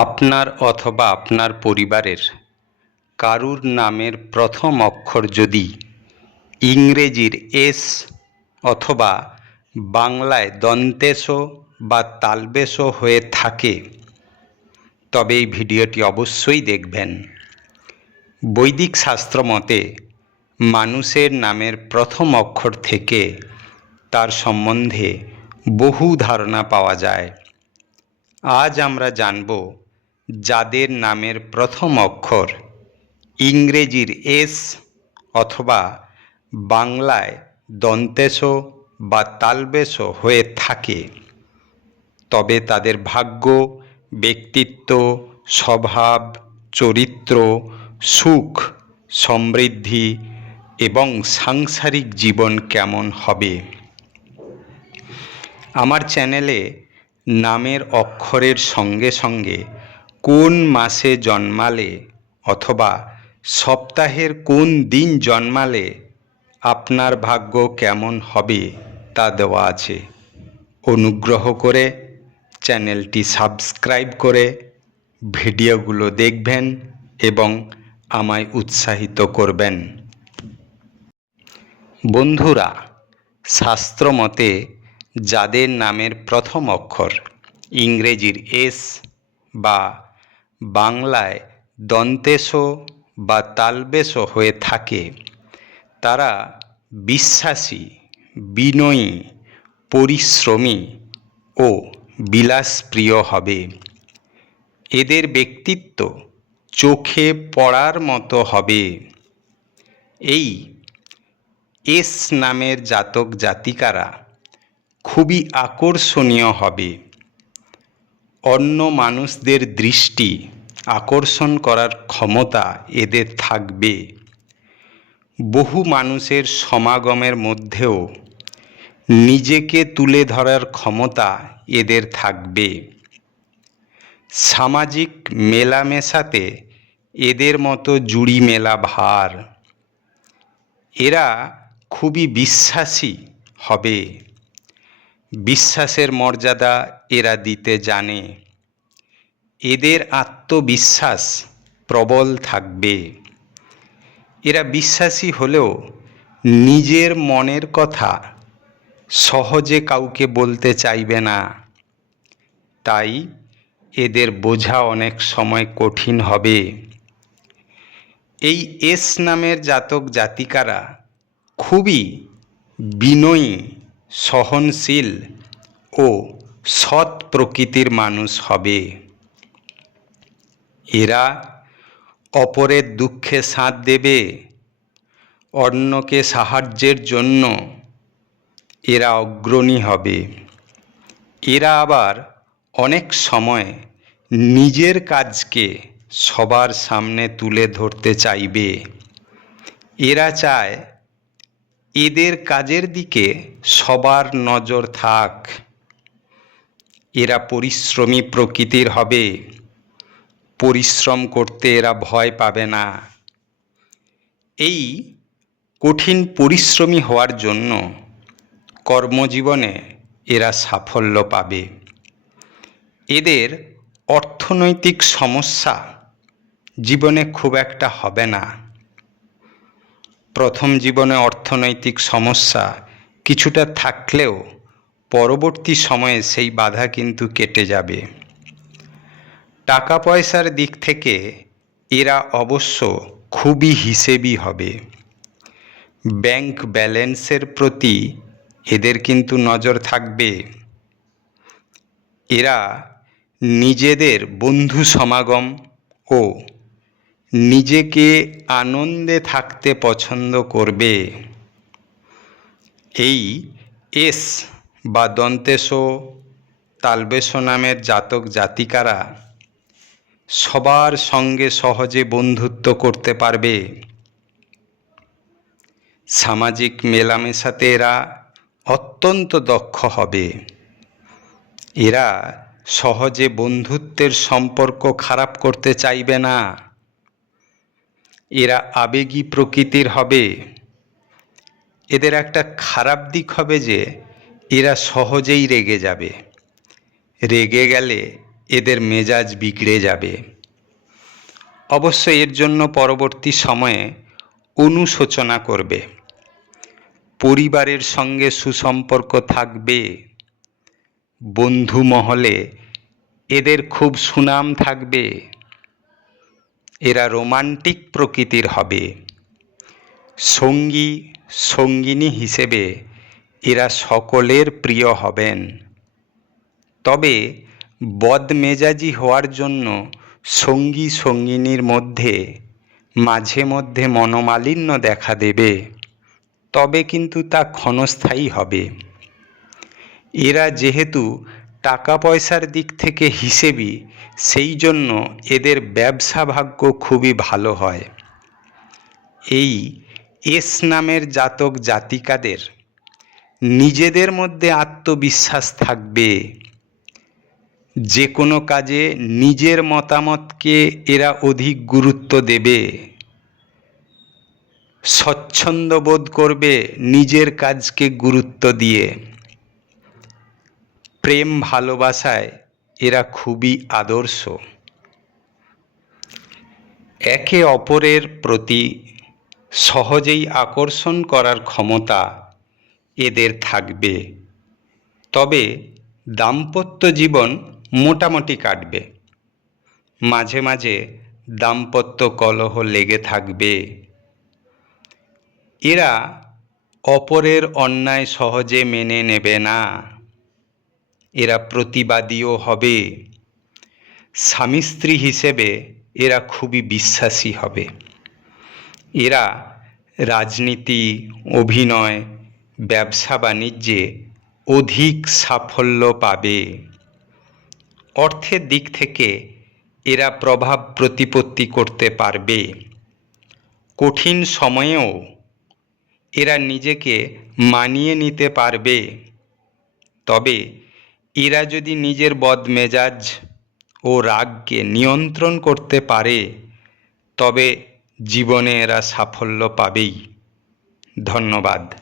আপনার অথবা আপনার পরিবারের কারুর নামের প্রথম অক্ষর যদি ইংরেজির এস অথবা বাংলায় দন্তেস বা তালবেশ হয়ে থাকে, তবে এই ভিডিওটি অবশ্যই দেখবেন। বৈদিক শাস্ত্র মতে মানুষের নামের প্রথম অক্ষর থেকে তার সম্বন্ধে বহু ধারণা পাওয়া যায়। আজ আমরা জানব যাদের নামের প্রথম অক্ষর ইংরেজির এস অথবা বাংলায় দন্তেস বা তালবেশ হয়ে থাকে। তবে তাদের ভাগ্য, ব্যক্তিত্ব, স্বভাব, চরিত্র, সুখ, সমৃদ্ধি এবং সাংসারিক জীবন কেমন হবে? আমার চ্যানেলে নামের অক্ষরের সঙ্গে সঙ্গে কোন মাসে জন্মালে অথবা সপ্তাহের কোন দিন জন্মালে আপনার ভাগ্য কেমন হবে তা দেওয়া আছে। অনুগ্রহ করে চ্যানেলটি সাবস্ক্রাইব করে ভিডিওগুলো দেখবেন এবং আমায় উৎসাহিত করবেন। বন্ধুরা শাস্ত্র মতে যাদের নামের প্রথম অক্ষর ইংরেজির এস বা বাংলায় দন্তেশ বা তালবেশ হয়ে থাকে, তারা বিশ্বাসী, বিনয়ী, পরিশ্রমী ও বিলাসপ্রিয় হবে। এদের ব্যক্তিত্ব চোখে পড়ার মতো হবে। এই এস নামের জাতক জাতিকারা খুবই আকর্ষণীয় হবে। অন্য মানুষদের দৃষ্টি আকর্ষণ করার ক্ষমতা এদের থাকবে। বহু মানুষের সমাগমের মধ্যেও নিজেকে তুলে ধরার ক্ষমতা এদের থাকবে। সামাজিক মেলামেশাতে এদের মতো জুড়ি মেলা ভার। এরা খুবই বিশ্বাসী হবে। বিশ্বাসের মর্যাদা এরা দিতে জানে। এদের আত্মবিশ্বাস প্রবল থাকবে। এরা বিশ্বাসী হলেও নিজের মনের কথা সহজে কাউকে বলতে চাইবে না। তাই এদের বোঝা অনেক সময় কঠিন হবে। এই এস নামের জাতক জাতিকারা খুবই বিনয়ী সহনশীল ও সৎ প্রকৃতির মানুষ হবে। এরা অপরের দুঃখে সাথ দেবে, অন্যকে সাহায্যের জন্য এরা অগ্রণী হবে। এরা আবার অনেক সময় নিজের কাজকে সবার সামনে তুলে ধরতে চাইবে। এরা চায় এদের কাজের দিকে সবার নজর থাক। এরা পরিশ্রমী প্রকৃতির হবে। পরিশ্রম করতে এরা ভয় পাবে না। এই কঠিন পরিশ্রমী হওয়ার জন্য কর্মজীবনে এরা সাফল্য পাবে। এদের অর্থনৈতিক সমস্যা জীবনে খুব একটা হবে না। প্রথম জীবনে অর্থনৈতিক সমস্যা কিছুটা থাকলেও পরবর্তী সময়ে সেই বাধা কিন্তু কেটে যাবে। টাকা পয়সার দিক থেকে এরা অবশ্য খুবই হিসেবি হবে। ব্যাংক ব্যালেন্সের প্রতি এদের কিন্তু নজর থাকবে। এরা নিজেদের বন্ধু সমাগম ও নিজেকে আনন্দে থাকতে পছন্দ করবে। এই এস বা দন্তেশ তালবেশ নামের জাতক জাতিকারা সবার সঙ্গে সহজে বন্ধুত্ব করতে পারবে। সামাজিক মেলামেশাতে এরা অত্যন্ত দক্ষ হবে। এরা সহজে বন্ধুত্বের সম্পর্ক খারাপ করতে চাইবে না। এরা আবেগী প্রকৃতির হবে। এদের একটা খারাপ দিক হবে যে, এরা সহজেই রেগে যাবে। রেগে গেলে এদের মেজাজ বিগড়ে যাবে। অবশ্য এর জন্য পরবর্তী সময়ে অনুশোচনা করবে। পরিবারের সঙ্গে সুসম্পর্ক থাকবে। বন্ধু মহলে এদের খুব সুনাম থাকবে। এরা রোমান্টিক প্রকৃতির হবে। সঙ্গী, সঙ্গিনী হিসেবে এরা সকলের প্রিয় হবেন। তবে বদমেজাজি হওয়ার জন্য সঙ্গী, সঙ্গিনীর মধ্যে, মাঝে মধ্যে মনোমালিন্য দেখা দেবে। তবে কিন্তু তা ক্ষণস্থায়ী হবে। এরা যেহেতু টাকা পয়সার দিক থেকে হিসেবি, সেই জন্য এদের ব্যবসা ভাগ্য খুবই ভালো হয়। এই এস নামের জাতক জাতিকাদের নিজেদের মধ্যে আত্মবিশ্বাস থাকবে। যে কোনো কাজে নিজের মতামতকে এরা অধিক গুরুত্ব দেবে। স্বচ্ছন্দ বোধ করবে নিজের কাজকে গুরুত্ব দিয়ে। প্রেম ভালোবাসায় এরা খুবই আদর্শ। একে অপরের প্রতি সহজেই আকর্ষণ করার ক্ষমতা এদের থাকবে। তবে দাম্পত্য জীবন মোটামুটি কাটবে। মাঝে মাঝে দাম্পত্য কলহ লেগে থাকবে। এরা অপরের অন্যায় সহজে মেনে নেবে না। এরা প্রতিবাদীও হবে। স্বামী স্ত্রী হিসেবে এরা খুবই বিশ্বাসী হবে। এরা রাজনীতি, অভিনয়, ব্যবসা বাণিজ্যে অধিক সাফল্য পাবে। অর্থের দিক থেকে এরা প্রভাব প্রতিপত্তি করতে পারবে। কঠিন সময়েও এরা নিজেকে মানিয়ে নিতে পারবে। তবে এরা যদি নিজের বদমেজাজ ও রাগকে নিয়ন্ত্রণ করতে পারে, তবে জীবনে এরা সাফল্য পাবেই। ধন্যবাদ।